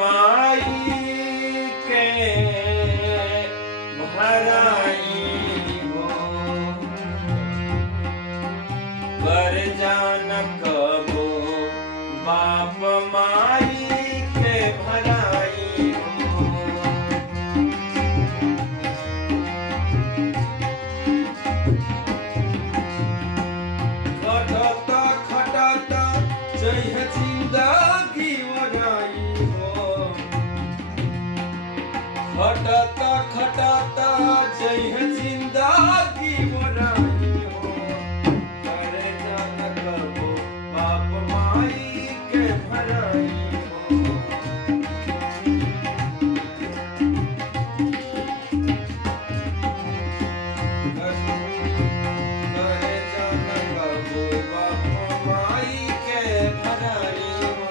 माई के भराई हो बर जान कबो बाप माई के भराई हो खटत खटत जइह जिंदगी वराई हो खटत खटत जइह जिंदगी वराई हो करे जान कबो बाप माई के भराई हो करे जान कबो बाप माई के भराई हो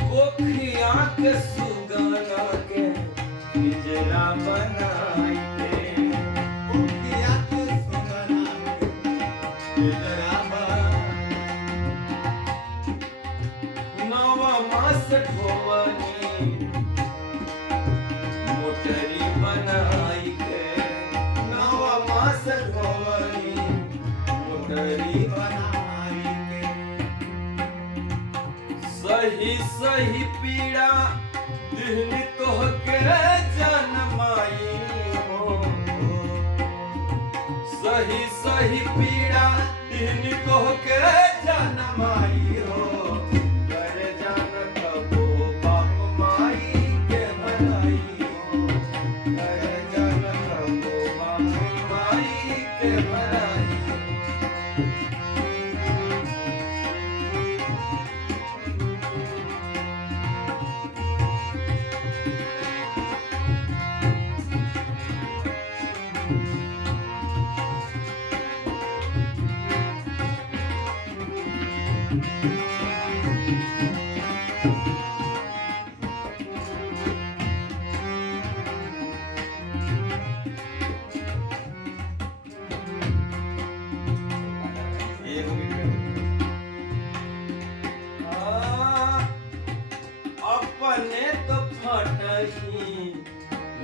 कोखिया के सुगना के पिंजरा बनाई के कोखिया के सुगना के पिंजरा नव मास ढोवनी मोटरी बनाई के नव मास ढोवनी मोटरी बनाई के सही सही पीड़ा दिहनी तोहके जनमाई हो सही सही पीड़ा दिहनी तोहके जनमाई हो करे जान कबो बाप माई के भलाई हो करे जान कबो बाप माई के भलाई हो अपने तो फटही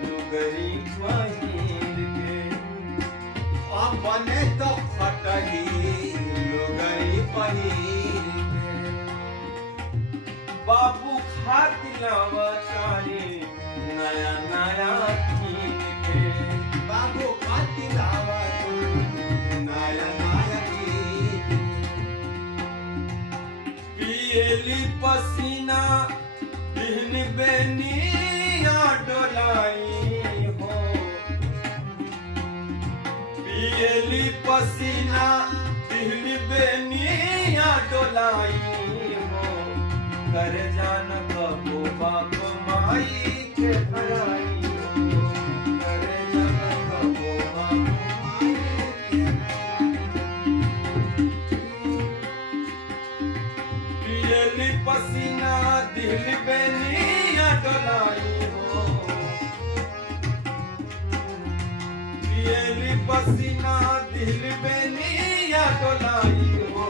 लुगरी पहिर के अपने तो फटही लुगरी पहिर के बाबू खातिर लवतारी नया नया चीज के बाबू खातिर आवत नया नया गीत पियली पसीना दिहन बेनिया डोलाई हो पियली पसीना दिहन बेनिया डोलाई हो कर जान कबो बाप माई के भराई हो कर जान कबो बाप माई के पियली पसीना दिल बेनिया डोलाई हो पियली पसीना दिल बेनिया डोलाई हो